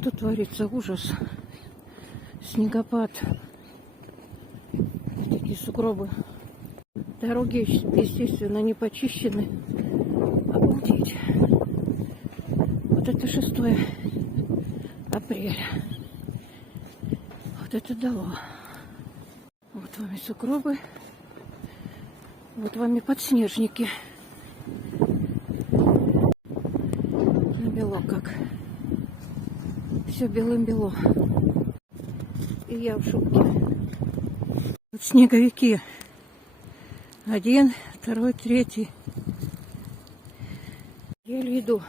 Что творится? Ужас. Снегопад. Такие сугробы. Дороги, естественно, не почищены. Обалдеть. Вот это 6 апреля. Вот это дало. Вот вам и сугробы. Вот вам и подснежники. Бело как. Все белым-бело. И я в шубке. Вот снеговики. 1, 2, 3. Еле иду.